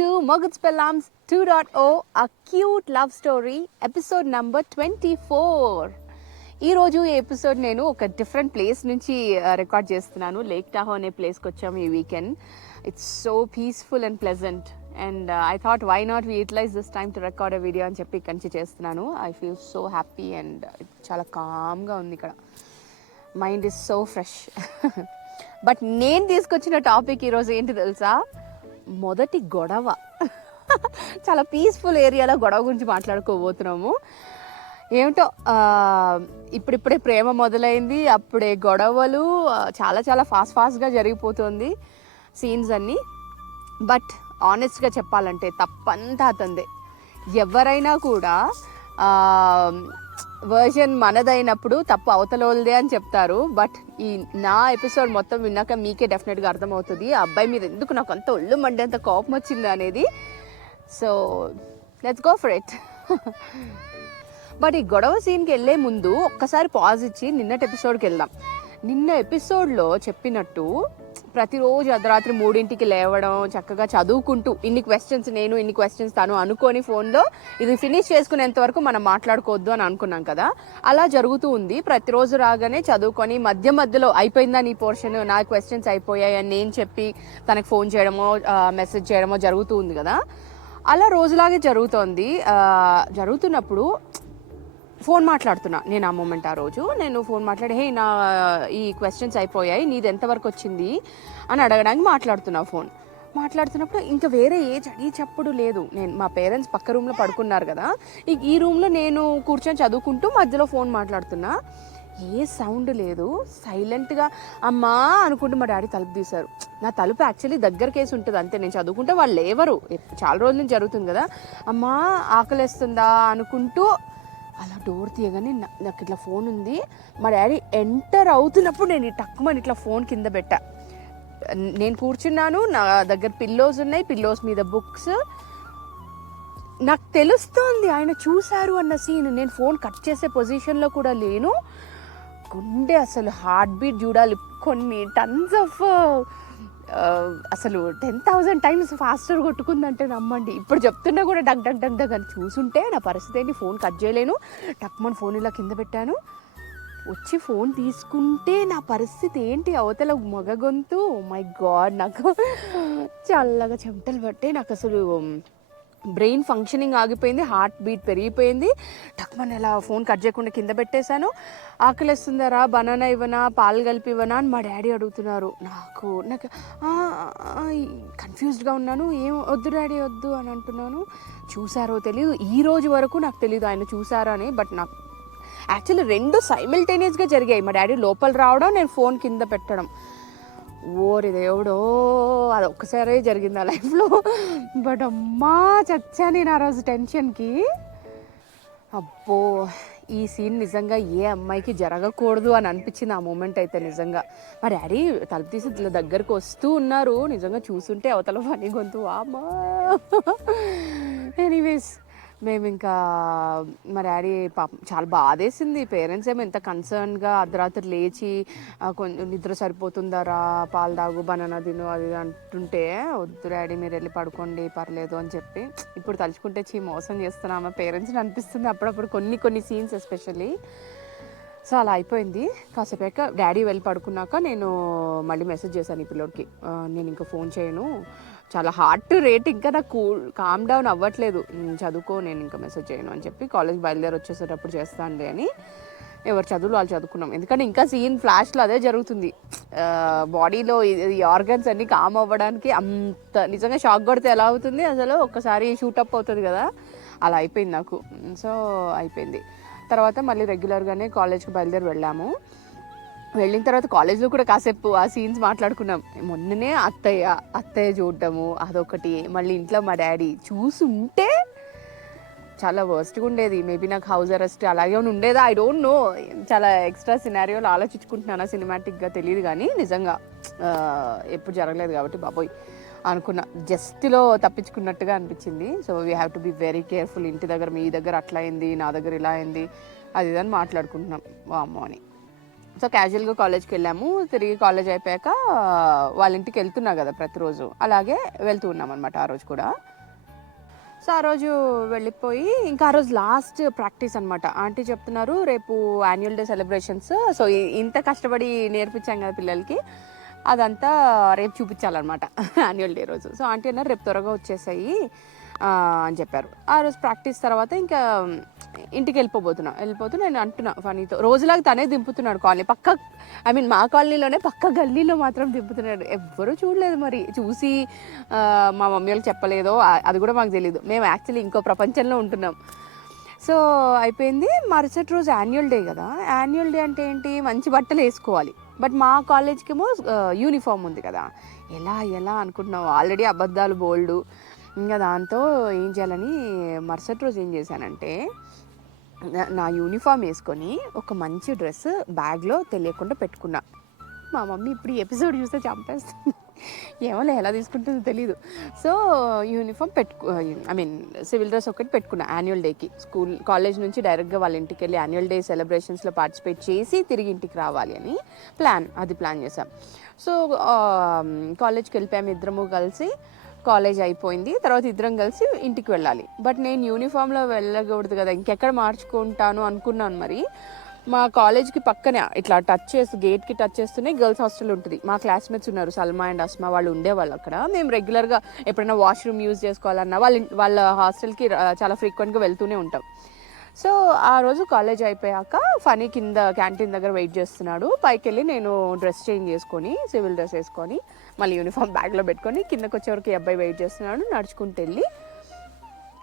to Moguts Pelams 2.0, a cute love story, episode number 24. ఈ రోజు ఈ ఎపిసోడ్ నేను ఒక డిఫరెంట్ ప్లేస్ నుంచి రికార్డ్ చేస్తున్నాను. లేక్ టాహో అనే ప్లేస్కి వచ్చాము ఈ weekend. It's so peaceful and pleasant and I thought why not we utilise this time to record a video అని చెప్పి ఇక్కడి నుంచి చేస్తున్నాను. I feel so happy and చాలా కామ్గా ఉంది ఇక్కడ. Mind is so fresh. But నేను తీసుకొచ్చిన టాపిక్ ఈరోజు ఏంటి తెలుసా? మొదటి గొడవ. చాలా పీస్ఫుల్ ఏరియాలో గొడవ గురించి మాట్లాడుకోబోతున్నాము. ఏమిటో ఇప్పుడిప్పుడే ప్రేమ మొదలైంది, అప్పుడే గొడవలు, చాలా చాలా ఫాస్ట్గా జరిగిపోతుంది సీన్స్ అన్నీ. బట్ ఆనెస్ట్గా చెప్పాలంటే తప్పంతా అతందే. ఎవరైనా కూడా వర్షన్ మనదైనప్పుడు తప్పు అవతల వాళ్ళదే అని చెప్తారు. బట్ ఈ నా ఎపిసోడ్ మొత్తం విన్నాక మీకే డెఫినెట్గా అర్థమవుతుంది ఆ అబ్బాయి మీద ఎందుకు నాకు అంత ఒళ్ళు మండి అంత కోపం వచ్చింది అనేది. So let's go for it. But ఈ గొడవ సీన్కి వెళ్ళే ముందు ఒక్కసారి పాజ్ ఇచ్చి నిన్నటి ఎపిసోడ్కి వెళ్దాం. నిన్న ఎపిసోడ్లో చెప్పినట్టు ప్రతిరోజు అర్ధరాత్రి 3 లేవడం, చక్కగా చదువుకుంటూ ఇన్ని క్వశ్చన్స్ నేను ఇన్ని క్వశ్చన్స్ తను అనుకొని ఫోన్లో ఇది ఫినిష్ చేసుకునేంత వరకు మనం మాట్లాడుకోవద్దు అని అనుకున్నాం కదా. అలా జరుగుతూ ఉంది. ప్రతిరోజు రాగానే చదువుకొని మధ్యలో అయిపోయిందా నీ పోర్షన్, నా క్వశ్చన్స్ అయిపోయాయి అని నేను చెప్పి తనకు ఫోన్ చేయడమో మెసేజ్ చేయడమో జరుగుతూ ఉంది కదా. అలా రోజులాగే జరుగుతున్నప్పుడు ఫోన్ మాట్లాడుతున్నా నేను. ఆ మూమెంట్ ఆ రోజు నేను ఫోన్ మాట్లాడి హే నా ఈ క్వశ్చన్స్ అయిపోయాయి, నీది ఎంతవరకు వచ్చింది అని అడగడానికి మాట్లాడుతున్నప్పుడు ఇంకా వేరే చప్పుడు లేదు. నేను మా పేరెంట్స్ పక్క రూమ్లో పడుకున్నారు కదా, ఈ రూమ్లో నేను కూర్చొని చదువుకుంటూ మధ్యలో ఫోన్ మాట్లాడుతున్నా. ఏ సౌండ్ లేదు, సైలెంట్గా అమ్మా అనుకుంటూ మా డాడీ తలుపు తీశారు. నా తలుపు యాక్చువల్లీ దగ్గరకేసి ఉంటుంది అంతే, నేను చదువుకుంటే వాళ్ళు లేవరు, చాలా రోజుల నుంచి జరుగుతుంది కదా. అమ్మా ఆకలేస్తుందా అనుకుంటూ అలా డోర్ తీయగానే నాకు ఇట్లా ఫోన్ ఉంది. మా డాడీ ఎంటర్ అవుతున్నప్పుడు నేను టక్కుమని ఇట్లా ఫోన్ కింద పెట్టా. నేను కూర్చున్నాను, నా దగ్గర పిల్లోస్ ఉన్నాయి, పిల్లోస్ మీద బుక్స్. నాకు తెలుస్తోంది ఆయన చూశారు అన్న సీన్. నేను ఫోన్ కట్ చేసే పొజిషన్లో కూడా లేను. గుండె అసలు హార్ట్ బీట్ చూడాలి, కొన్ని టన్స్ ఆఫ్ అసలు 10,000 టైమ్స్ ఫాస్టర్ కొట్టుకుందంటే నమ్మండి. ఇప్పుడు చెప్తున్నా కూడా డగ్ అని చూసుంటే నా పరిస్థితి ఏంటి, ఫోన్ కట్ చేయలేను. టక్మన్ ఫోన్ ఇలా కింద పెట్టాను, వచ్చి ఫోన్ తీసుకుంటే నా పరిస్థితి ఏంటి, అవతల మగ గొంతు. మై గాడ్, నాకు చల్లగా చెమటలు పట్టే, నాకు అసలు బ్రెయిన్ ఫంక్షనింగ్ ఆగిపోయింది, హార్ట్ బీట్ పెరిగిపోయింది. టక్మన్ ఇలా ఫోన్ కట్ చేయకుండా కింద పెట్టేశాను. ఆకలిస్తుందరా, బనానా ఇవ్వనా, పాలు కలిపి ఇవ్వనా అని మా డాడీ అడుగుతున్నారు. నాకు కన్ఫ్యూజ్డ్గా ఉన్నాను. ఏం వద్దు డాడీ వద్దు అని అంటున్నాను. చూసారో తెలియదు, ఈ రోజు వరకు నాకు తెలియదు ఆయన చూసారో అని. బట్ నాకు యాక్చువల్లీ 2 సైమిల్టేనియస్గా జరిగాయి. మా డాడీ లోపల రావడం, నేను ఫోన్ కింద పెట్టడం. ఓరి దేవుడో, అది ఒక్కసారే జరిగింది ఆ లైఫ్లో. బట్ అమ్మా చచ్చా నేను ఆ రోజు టెన్షన్కి. అబ్బో, ఈ సీన్ నిజంగా ఏ అమ్మాయికి జరగకూడదు అని అనిపించింది ఆ మూమెంట్ అయితే నిజంగా. మా డాడీ తలుపు తీసి ఇట్లా దగ్గరకు వస్తూ ఉన్నారు. నిజంగా చూసుంటే అవతల పని గొంతు అమ్మా. ఎనీవేస్ మేము ఇంకా మా డాడీ పాపం చాలా బాధేసింది. పేరెంట్స్ ఏమో ఎంత కన్సర్న్గా అర్ధరాత్రి లేచి కొంచెం నిద్ర సరిపోతుందారా, పాలు తాగు, బనానా తిను అది అంటుంటే, వద్దు డాడీ మీరు వెళ్ళి పడుకోండి పర్లేదు అని చెప్పి. ఇప్పుడు తలుచుకుంటే మోసం చేస్తున్నామా పేరెంట్స్ని అనిపిస్తుంది అప్పుడప్పుడు కొన్ని సీన్స్ ఎస్పెషల్లీ. సో అలా అయిపోయింది. కాసేపాక డాడీ వెళ్ళి పడుకున్నాక నేను మళ్ళీ మెసేజ్ చేశాను ఈ పిల్లోడికి, నేను ఇంకా ఫోన్ చేయను, చాలా హార్ట్ రేట్ ఇంకా నాకు కామ్ డౌన్ అవ్వట్లేదు, చదువుకో, నేను ఇంకా మెసేజ్ చేయను అని చెప్పి కాలేజ్ బయలుదేరి వచ్చేసేటప్పుడు చేస్తానులే అని ఎవరు చదువులు వాళ్ళు చదువుకున్నాం. ఎందుకంటే ఇంకా సీన్ ఫ్లాష్లో అదే జరుగుతుంది. బాడీలో ఈ ఆర్గన్స్ అన్నీ కామ్ అవ్వడానికి అంత నిజంగా షాక్ కొడితే ఎలా అవుతుంది అసలు, ఒక్కసారి షూటప్ అవుతుంది కదా, అలా అయిపోయింది నాకు. సో అయిపోయింది. తర్వాత మళ్ళీ రెగ్యులర్గానే కాలేజ్కి బయలుదేరి వెళ్ళిన తర్వాత కాలేజ్లో కూడా కాసేపు ఆ సీన్స్ మాట్లాడుకున్నాం. మొన్ననే అత్తయ్య చూడటము అదొకటి, మళ్ళీ ఇంట్లో మా డాడీ చూసుంటే చాలా వర్స్ట్గా ఉండేది. మేబీ నాకు హౌస్ అరెస్ట్ అలాగే ఉండేదా, ఐ డోంట్ నో. చాలా ఎక్స్ట్రా సినారియోలు ఆలోచించుకుంటున్నాను, సినిమాటిక్గా తెలియదు కానీ నిజంగా ఎప్పుడు జరగలేదు కాబట్టి బాబోయ్ అనుకున్నా, జస్ట్లో తప్పించుకున్నట్టుగా అనిపించింది. So we have to be very careful. ఇంటి దగ్గర మీ దగ్గర అట్లా అయింది, నా దగ్గర ఇలా అయింది, అది ఇదని మాట్లాడుకుంటున్నాం అమ్మో అని. సో క్యాజువల్గా కాలేజ్కి వెళ్ళాము. తిరిగి కాలేజ్ అయిపోయాక వాళ్ళ ఇంటికి వెళ్తున్నా కదా ప్రతిరోజు, అలాగే వెళ్తూ ఉన్నాం అనమాట ఆ రోజు కూడా. సో ఆ రోజు వెళ్ళిపోయి ఇంకా ఆ రోజు లాస్ట్ ప్రాక్టీస్ అనమాట. ఆంటీ చెప్తున్నారు రేపు యాన్యువల్ డే సెలబ్రేషన్స్, సో ఇంత కష్టపడి నేర్పించాం కదా పిల్లలకి, అదంతా రేపు చూపించాలన్నమాట యాన్యువల్ డే రోజు. సో ఆంటీ అన్నారు రేపు త్వరగా వచ్చేసాయి అని చెప్పారు. ఆ రోజు ప్రాక్టీస్ తర్వాత ఇంకా ఇంటికి వెళ్ళిపోతూ నేను అంటున్నా ఫనీతో, రోజులాగా తనే దింపుతున్నాడు కాలనీ పక్క, ఐ మీన్ మా కాలనీలోనే పక్క గల్లీలో మాత్రం దింపుతున్నాడు. ఎవ్వరూ చూడలేదు, మరి చూసి మా మమ్మీ వాళ్ళకి చెప్పలేదో అది కూడా మాకు తెలియదు. మేము యాక్చువల్లీ ఇంకో ప్రపంచంలో ఉంటున్నాం. సో అయిపోయింది. మరుసటి రోజు యాన్యువల్ డే కదా, యాన్యువల్ డే అంటే ఏంటి, మంచి బట్టలు వేసుకోవాలి. బట్ మా కాలేజ్కి ఏమో యూనిఫామ్ ఉంది కదా, ఎలా అనుకుంటున్నావు, ఆల్రెడీ అబద్ధాలు బోల్డు. ఇంకా దాంతో ఏం చేయాలని మరుసటి రోజు ఏం చేశానంటే, నా యూనిఫామ్ వేసుకొని ఒక మంచి డ్రెస్ బ్యాగ్లో తెలియకుండా పెట్టుకున్నా. మా మమ్మీ ఇప్పుడు ఈ ఎపిసోడ్ చూస్తే చంపేస్తుంది, ఏమో ఎలా తీసుకుంటుందో తెలీదు. So uniform I mean civil dress ఒకటి పెట్టుకున్నా యాన్యువల్ డేకి. కాలేజ్ నుంచి డైరెక్ట్గా వాళ్ళ ఇంటికి వెళ్ళి యాన్యువల్ డే సెలబ్రేషన్స్లో పార్టిసిపేట్ చేసి తిరిగి ఇంటికి రావాలి అని ప్లాన్ చేసాం. సో కాలేజ్కి వెళ్ళిపోయాము ఇద్దరము కలిసి. కాలేజ్ అయిపోయింది, తర్వాత ఇద్దరం కలిసి ఇంటికి వెళ్ళాలి. బట్ నేను యూనిఫామ్లో వెళ్ళకూడదు కదా, ఇంకెక్కడ మార్చుకుంటాను అనుకున్నాను. మరి మా కాలేజ్కి పక్కనే ఇట్లా గేట్కి టచ్ చేస్తూనే గర్ల్స్ హాస్టల్ ఉంటుంది. మా క్లాస్మేట్స్ ఉన్నారు, సల్మా అండ్ అస్మా, వాళ్ళు ఉండేవాళ్ళు అక్కడ. మేము రెగ్యులర్గా ఎప్పుడైనా వాష్రూమ్ యూజ్ చేసుకోవాలన్నా వాళ్ళ హాస్టల్కి చాలా ఫ్రీక్వెంట్గా వెళ్తూనే ఉంటాం. సో ఆ రోజు కాలేజ్ అయిపోయాక ఫనీ కింద క్యాంటీన్ దగ్గర వెయిట్ చేస్తున్నాడు. పైకి వెళ్ళి నేను డ్రెస్ చేంజ్ చేసుకొని సివిల్ డ్రెస్ వేసుకొని మళ్ళీ యూనిఫామ్ బ్యాగ్లో పెట్టుకొని కిందకు వచ్చేవరకు ఈ అబ్బాయి వెయిట్ చేస్తున్నాడు. నడుచుకుంటూ వెళ్ళి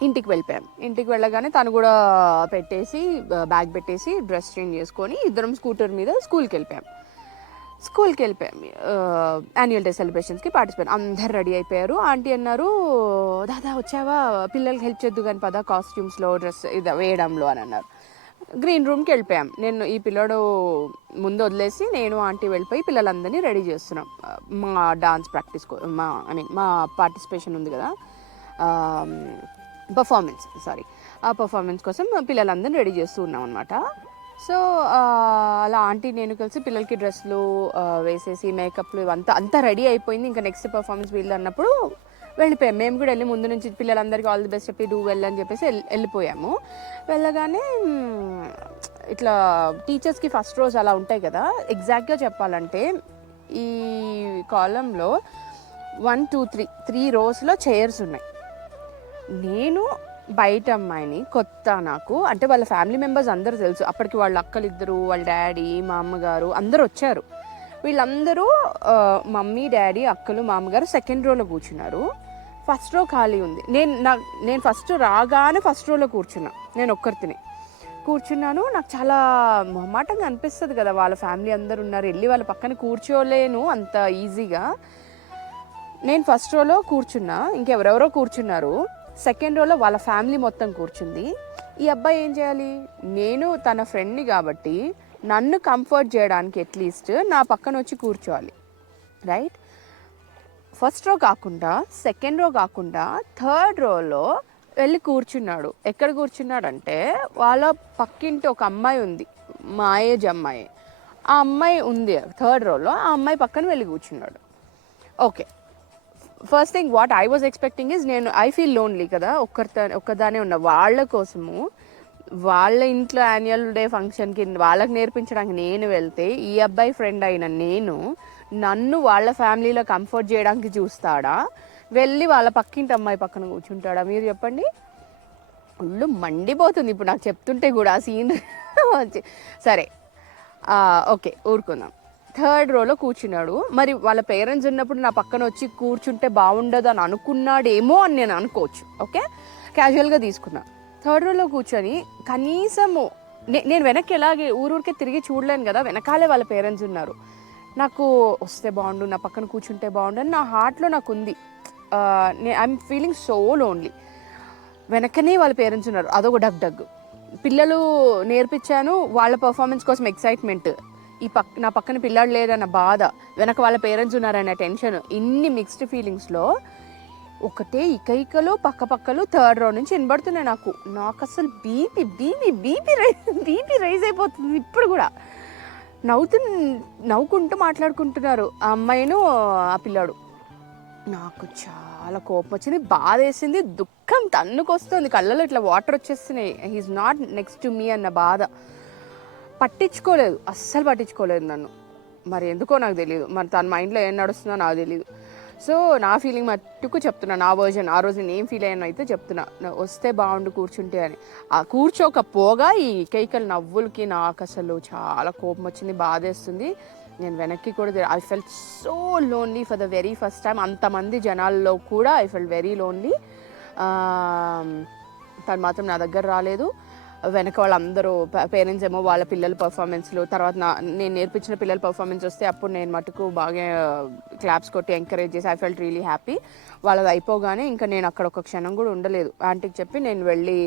ఇంటికి వెళ్ళిపోయాం. ఇంటికి వెళ్ళగానే తను కూడా బ్యాగ్ పెట్టేసి డ్రెస్ చేంజ్ చేసుకొని ఇద్దరం స్కూటర్ మీద స్కూల్కి వెళ్ళిపోయాం. యాన్యువల్ డే సెలబ్రేషన్స్కి పార్టిసిపేట్ అందరు రెడీ అయిపోయారు. ఆంటీ అన్నారు, దాదా వచ్చావా, పిల్లలకి హెల్ప్ చేద్దు కానీ పదా కాస్ట్యూమ్స్లో డ్రెస్ ఇది వేయడంలో అని అన్నారు. గ్రీన్ రూమ్కి వెళ్ళిపోయాం. నేను ఈ పిల్లడు ముందు వదిలేసి నేను ఆంటీ వెళ్ళిపోయి పిల్లలందరినీ రెడీ చేస్తున్నాం. మా డాన్స్ ప్రాక్టీస్ మా పార్టిసిపేషన్ ఉంది కదా, ఆ పర్ఫార్మెన్స్ కోసం పిల్లలందరినీ రెడీ చేస్తూ ఉన్నాం అనమాట. సో అలా ఆంటీ నేను కలిసి పిల్లలకి డ్రెస్లు వేసేసి మేకప్లు అంతా రెడీ అయిపోయింది. ఇంకా నెక్స్ట్ పర్ఫార్మెన్స్ వీళ్ళు అన్నప్పుడు వెళ్ళిపోయాం. మేము కూడా వెళ్ళి ముందు నుంచి పిల్లలందరికీ ఆల్ ది బెస్ట్ చెప్పి వెళ్ళని చెప్పేసి వెళ్ళిపోయాము. వెళ్ళగానే ఇట్లా టీచర్స్కి ఫస్ట్ రోజు అలా ఉంటాయి కదా, ఎగ్జాక్ట్గా చెప్పాలంటే ఈ కాలంలో 1 2 3 రోస్లో చైర్స్ ఉన్నాయి. నేను బయట అమ్మాయిని, కొత్త నాకు, అంటే వాళ్ళ ఫ్యామిలీ మెంబర్స్ అందరూ తెలుసు. అప్పటికి వాళ్ళ అక్కలిద్దరు, వాళ్ళ డాడీ, మా అమ్మగారు అందరూ వచ్చారు. వీళ్ళందరూ మమ్మీ, డాడీ, అక్కలు, మా అమ్మగారు సెకండ్ రోలో కూర్చున్నారు. ఫస్ట్ రో ఖాళీ ఉంది. నేను ఫస్ట్ రాగానే ఫస్ట్ రోలో నేను ఒక్కరితిని కూర్చున్నాను. నాకు చాలా మొహమాటంగా అనిపిస్తుంది కదా, వాళ్ళ ఫ్యామిలీ అందరు ఉన్నారు, వెళ్ళి వాళ్ళ పక్కన కూర్చోలేను అంత ఈజీగా. నేను ఫస్ట్ రోలో కూర్చున్నా, ఇంకెవరెవరో కూర్చున్నారు. సెకండ్ రోలో వాళ్ళ ఫ్యామిలీ మొత్తం కూర్చుంది. ఈ అబ్బాయి ఏం చేయాలి, నేను తన ఫ్రెండ్ని కాబట్టి నన్ను కంఫర్ట్ చేయడానికి అట్లీస్ట్ నా పక్కన వచ్చి కూర్చోవాలి, రైట్? ఫస్ట్ రో కాకుండా, సెకండ్ రో కాకుండా థర్డ్ రోలో వెళ్ళి కూర్చున్నాడు. ఎక్కడ కూర్చున్నాడంటే వాళ్ళ పక్కింటి ఒక అమ్మాయి ఉంది, మా ఏజ్ అమ్మాయి. ఆ అమ్మాయి ఉంది థర్డ్ రోలో, ఆ అమ్మాయి పక్కన వెళ్ళి కూర్చున్నాడు. Okay, first thing what I was expecting is, I feel lonely కదా, ఒక్కదానే ఉన్న వాళ్ళ కోసము, వాళ్ళ ఇంట్లో యాన్యువల్ డే ఫంక్షన్కి వాళ్ళకి నేర్పించడానికి నేను వెళ్తే ఈ అబ్బాయి ఫ్రెండ్ అయిన నన్ను వాళ్ళ ఫ్యామిలీలో కంఫర్ట్ చేయడానికి చూస్తాడా, వెళ్ళి వాళ్ళ పక్కింటి అమ్మాయి పక్కన కూర్చుంటాడా? మీరు చెప్పండి. ఒళ్ళు మండిపోతుంది ఇప్పుడు నాకు చెప్తుంటే కూడా ఆ సీన్. సరే ఓకే, ఊరుకుందాం. థర్డ్ రోలో కూర్చున్నాడు. మరి వాళ్ళ పేరెంట్స్ ఉన్నప్పుడు నా పక్కన వచ్చి కూర్చుంటే బాగుండదు అని అనుకున్నాడేమో అని నేను అనుకోవచ్చు. ఓకే, క్యాజువల్గా తీసుకున్నా. థర్డ్ రోలో కూర్చొని కనీసము నేను వెనక్కి ఎలాగే ఊరూరికే తిరిగి చూడలేను కదా, వెనకాలే వాళ్ళ పేరెంట్స్ ఉన్నారు. నాకు వస్తే బాగుండు, నా పక్కన కూర్చుంటే బాగుండు అని నా హార్ట్లో నాకు ఉంది. I'm feeling so lonely. వెనకనే వాళ్ళ పేరెంట్స్ ఉన్నారు, అదొక డగ్. పిల్లలు నేర్పించాను, వాళ్ళ పర్ఫార్మెన్స్ కోసం ఎక్సైట్మెంట్, నా పక్కన పిల్లాడు లేదన్న బాధ, వెనక వాళ్ళ పేరెంట్స్ ఉన్నారన్న టెన్షన్, ఇన్ని మిక్స్డ్ ఫీలింగ్స్లో ఒకటే ఇకలు పక్కలు థర్డ్ రౌండ్ నుంచి వినబడుతున్నాయి. నాకు అసలు బీపీ రైజ్ అయిపోతుంది. ఇప్పుడు కూడా నవ్వుకుంటూ మాట్లాడుకుంటున్నారు ఆ అమ్మాయిను ఆ పిల్లాడు. నాకు చాలా చాలా కోపం వచ్చింది, బాధ వేసింది, దుఃఖం తన్నుకొస్తుంది, కళ్ళలో ఇట్లా వాటర్ వచ్చేస్తున్నాయి. He's not next to me అన్న బాధ. పట్టించుకోలేదు, అస్సలు పట్టించుకోలేదు నన్ను. మరి ఎందుకో నాకు తెలియదు, మరి తన మైండ్లో ఏం నడుస్తుందో నాకు తెలియదు. సో నా ఫీలింగ్ మట్టుకు చెప్తున్నా, నా వర్జన్. ఆ రోజు నేను ఏం ఫీల్ అయ్యానో అయితే చెప్తున్నా, వస్తే బాగుండు కూర్చుంటే అని. ఆ కూర్చోకపోగా ఈ కైకల నవ్వులకి నాకు అసలు చాలా కోపం వచ్చింది, బాధేస్తుంది. నేను వెనక్కి కూడా I felt so lonely for the very first time. అంతమంది జనాల్లో కూడా ఐ ఫెల్ట్ వెరీ లోన్లీ. తను మాత్రం నా దగ్గర రాలేదు. వెనక వాళ్ళందరూ పేరెంట్స్ ఏమో వాళ్ళ పిల్లల పర్ఫార్మెన్స్లు, తర్వాత నేను నేర్పించిన పిల్లల పర్ఫార్మెన్స్ వస్తే అప్పుడు నేను మటుకు బాగా క్లాప్స్ కొట్టి ఎంకరేజ్ చేసి ఐ ఫెల్ట్ రియలీ హ్యాపీ. వాళ్ళది అయిపోగానే ఇంకా నేను అక్కడ ఒక క్షణం కూడా ఉండలేదు. ఆంటీకి చెప్పి నేను వెళ్ళి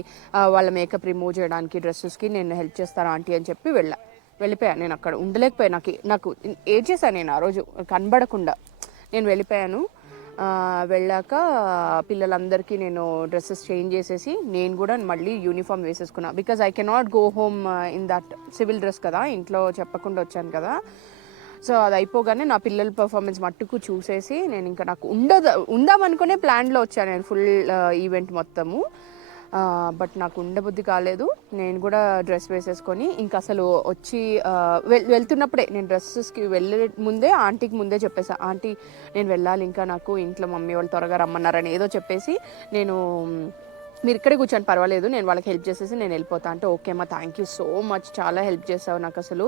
వాళ్ళ మేకప్ రిమూవ్ చేయడానికి డ్రెస్సెస్కి నేను హెల్ప్ చేస్తాను ఆంటీ అని చెప్పి వెళ్ళిపోయాను. నేను అక్కడ ఉండలేకపోయాను. నాకు ఏడ్ చేశాను నేను ఆ రోజు కనబడకుండా. నేను వెళ్ళిపోయాను. వెళ్ళాక పిల్లలందరికీ నేను డ్రెస్సెస్ చేంజ్ చేసేసి నేను కూడా మళ్ళీ యూనిఫామ్ వేసేసుకున్నా. Because I cannot go home in that civil dress కదా, ఇంట్లో చెప్పకుండా వచ్చాను కదా. సో అది అయిపోగానే నా పిల్లల పర్ఫార్మెన్స్ మట్టుకు చూసేసి నేను ఇంకా నాకు ఉందామనుకునే ప్లాన్లో వచ్చాను నేను ఫుల్ ఈవెంట్ మొత్తము. బట్ నాకు ఉండబుద్ధి కాలేదు. నేను కూడా డ్రెస్ వేసేసుకొని ఇంకా అసలు వచ్చి వెళ్తున్నప్పుడే నేను డ్రెస్సెస్కి వెళ్ళే ముందే ఆంటీకి ముందే చెప్పేసా, ఆంటీ నేను వెళ్ళాలి, ఇంకా నాకు ఇంట్లో మమ్మీ వాళ్ళు త్వరగా రమ్మన్నారని ఏదో చెప్పేసి నేను మీరు ఇక్కడే కూర్చొని పర్వాలేదు, నేను వాళ్ళకి హెల్ప్ చేసేసి నేను వెళ్ళిపోతా అంటే, ఓకే అమ్మా థ్యాంక్ యూ సో మచ్, చాలా హెల్ప్ చేసావు, నాకు అసలు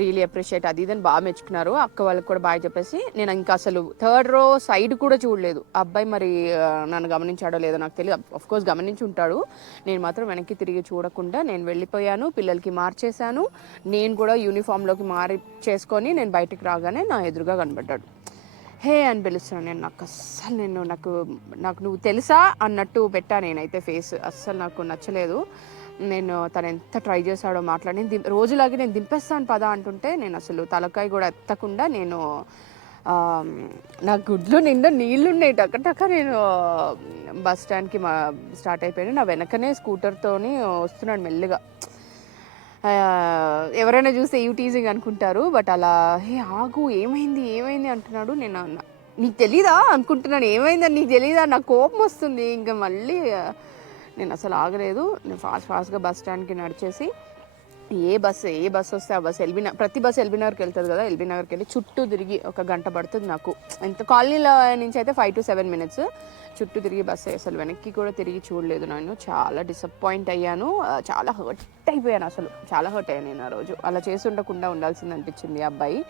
రియలీ అప్రిషియేట్ అది ఇదని బాగా మెచ్చుకున్నారు. అక్క వాళ్ళకి కూడా బాగా చెప్పేసి నేను ఇంకా అసలు థర్డ్ రో సైడ్ కూడా చూడలేదు. అబ్బాయి మరి నన్ను గమనించాడో లేదో నాకు తెలియదు, అఫ్కోర్స్ గమనించి ఉంటాడు. నేను మాత్రం వెనక్కి తిరిగి చూడకుండా నేను వెళ్ళిపోయాను. పిల్లలకి మార్చేశాను, నేను కూడా యూనిఫామ్లోకి చేసుకొని నేను బయటికి రాగానే నా ఎదురుగా కనబడ్డాడు. హే అని పిలుస్తున్నాను నేను. నాకు అస్సలు నాకు నువ్వు తెలుసా అన్నట్టు పెట్టా నేనైతే ఫేస్. అస్సలు నాకు నచ్చలేదు. నేను తను ఎంత ట్రై చేశాడో మాట్లాడి, రోజులాగే నేను దింపేస్తాను పదా అంటుంటే నేను అసలు తలకాయ కూడా ఎత్తకుండా నేను నా గుడ్లు నిండా నీళ్ళు ఉన్నాయి టక్క నేను బస్ స్టాండ్కి స్టార్ట్ అయిపోయాను. నా వెనకనే స్కూటర్తోని వస్తున్నాడు మెల్లిగా. ఎవరైనా చూస్తే టీజింగ్ అనుకుంటారు, బట్ అలా హే ఆగు ఏమైంది అంటున్నాడు. నేను నీకు తెలీదా అనుకుంటున్నాను, ఏమైందని నీకు తెలీదా, నాకు కోపం వస్తుంది. ఇంకా మళ్ళీ నేను అసలు ఆగలేదు. నేను ఫాస్ట్గా బస్ స్టాండ్కి నడిచేసి ఏ బస్సు వస్తే ఆ బస్సు ప్రతి బస్సు ఎల్బీనగర్కి వెళ్తుంది కదా, ఎల్బీనగర్కి వెళ్ళి చుట్టూ తిరిగి 1 గంట పడుతుంది నాకు. ఎంత కాలనీలో నుంచి అయితే 5 to 7 minutes చుట్టూ తిరిగి బస్సు. అసలు వెనక్కి కూడా తిరిగి చూడలేదు. నేను చాలా డిసప్పాయింట్ అయ్యాను, చాలా హర్ట్ అయిపోయాను. అసలు చాలా హర్ట్ అయ్యాను నేను ఆ రోజు. అలా చేసి ఉండకుండా ఉండాల్సింది అనిపించింది అబ్బాయి.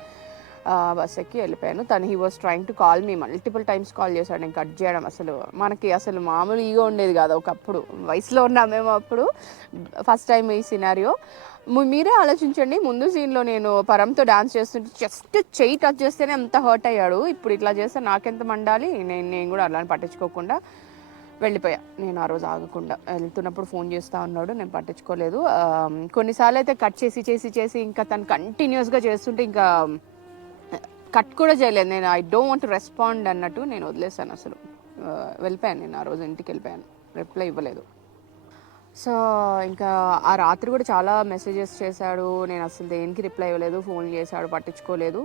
బస్ ఎక్కి వెళ్ళిపోయాను. He was trying to call me, multiple times call చేశాడు. నేను కట్ చేయడం, మనకి అసలు మామూలు ఈగో ఉండేది కాదు ఒకప్పుడు, వయసులో ఉన్నామేమో అప్పుడు. ఫస్ట్ టైం ఈ సినారియో. మీరే ఆలోచించండి, ముందు సీన్లో నేను పరంతో డాన్స్ చేస్తుంటే జస్ట్ చెయ్యి టచ్ చేస్తేనే అంత హర్ట్ అయ్యాడు. ఇప్పుడు ఇట్లా చేస్తే నాకెంత మండాలి. నేను కూడా అలానే పట్టించుకోకుండా వెళ్ళిపోయా. నేను ఆ రోజు ఆగకుండా వెళ్తున్నప్పుడు ఫోన్ చేస్తూ ఉన్నాడు, నేను పట్టించుకోలేదు. కొన్నిసార్లు అయితే కట్ చేసి ఇంకా తను కంటిన్యూస్గా చేస్తుంటే ఇంకా కట్ కూడా చేయలేదు. నేను I don't want to respond అన్నట్టు నేను వదిలేసాను. అసలు వెళ్ళిపోయాను. నేను ఆ రోజు ఇంటికి వెళ్ళిపోయాను, రిప్లై ఇవ్వలేదు. సో ఇంకా ఆ రాత్రి కూడా చాలా మెసేజెస్ చేశాడు, నేను అసలు దేనికి రిప్లై ఇవ్వలేదు. ఫోన్ చేశాడు, పట్టించుకోలేదు.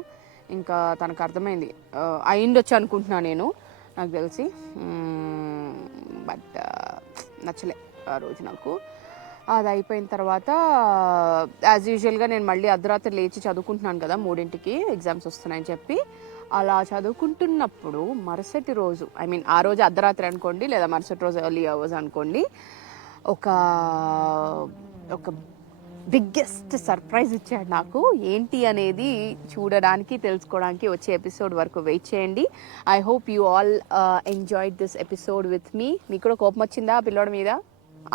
ఇంకా తనకు అర్థమైంది, అయిండొచ్చు అనుకుంటున్నాను నేను, నాకు తెలిసి. బట్ నచ్చలే ఆ రోజు నాకు. అది అయిపోయిన తర్వాత యాజ్ యూజువల్గా నేను మళ్ళీ అర్ధరాత్రి లేచి చదువుకుంటున్నాను కదా, 3ంటికి ఎగ్జామ్స్ వస్తున్నాయని చెప్పి. అలా చదువుకుంటున్నప్పుడు మరుసటి రోజు, ఆ రోజు అర్ధరాత్రి అనుకోండి, లేదా మరుసటి రోజు ఎర్లీ అవర్స్ అనుకోండి, ఒక బిగ్గెస్ట్ సర్ప్రైజ్ ఇచ్చాడు నాకు. ఏంటి అనేది చూడడానికి, తెలుసుకోవడానికి వచ్చే ఎపిసోడ్ వరకు వెయిట్ చేయండి. I hope you all enjoyed this episode with me. మీకు కూడా కోపం వచ్చిందా ఆ పిల్లోడి మీద?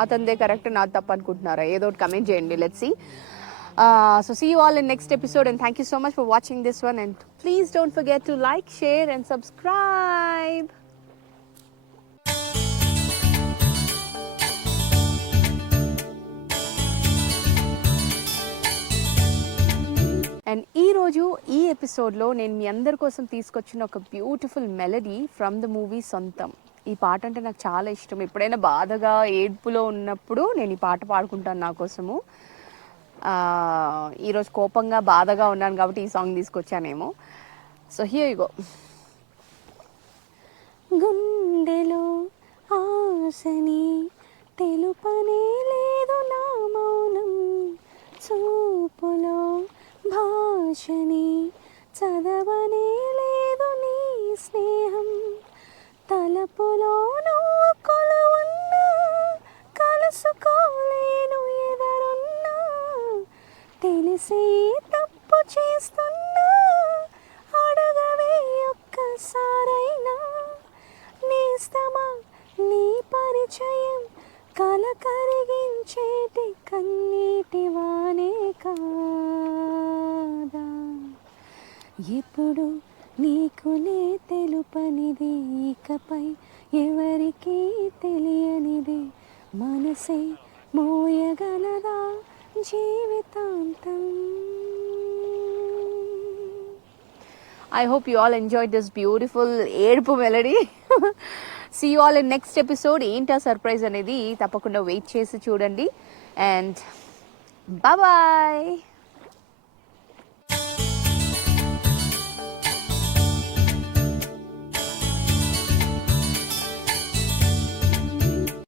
అతనిదే కరెక్ట్, నాది తప్పు అనుకుంటున్నారా? ఏదో ఒకటి కమెంట్ చేయండి. Let's see. So see you all in next episode, and thank you so much for watching this one, and please don't forget to like, share and subscribe. And ఈరోజు ఈ ఎపిసోడ్లో నేను మీ అందరి కోసం తీసుకొచ్చిన ఒక beautiful melody from the movie సొంతం. ఈ పాట అంటే నాకు చాలా ఇష్టం. ఎప్పుడైనా బాధగా ఏడ్పులో ఉన్నప్పుడు నేను ఈ పాట పాడుకుంటాను నా కోసము. ఈరోజు కోపంగా బాధగా ఉన్నాను కాబట్టి ఈ సాంగ్ తీసుకొచ్చానేమో. So here you go. గుండెలో ఆశని తెలుపనే లేదు నా మౌనం, చూపులో భాషని చదవనే లేదు నీ స్నేహం, తలపులో నువ్వు కొలువున్నా కలుసుకోలేను ఎదరున్నా, తెలిసి తప్పు చేస్తున్నా అడగవే ఒక్కసారైనా, నేస్తమా నీ పరిచయం కల కరిగించేటి కన్నీటి వానే కాదా, ఎప్పుడు నీకునే తెలుపనిది ఇకపై ఎవరికీ తెలియనిది, మనసే మోయగలదా జీవితాంతం. I hope you all enjoyed this beautiful ఏడుపు melody. See you all in next episode. ఏంటా సర్ప్రైజ్ అనేది తప్పకుండా వెయిట్ చేసి చూడండి. And bye bye.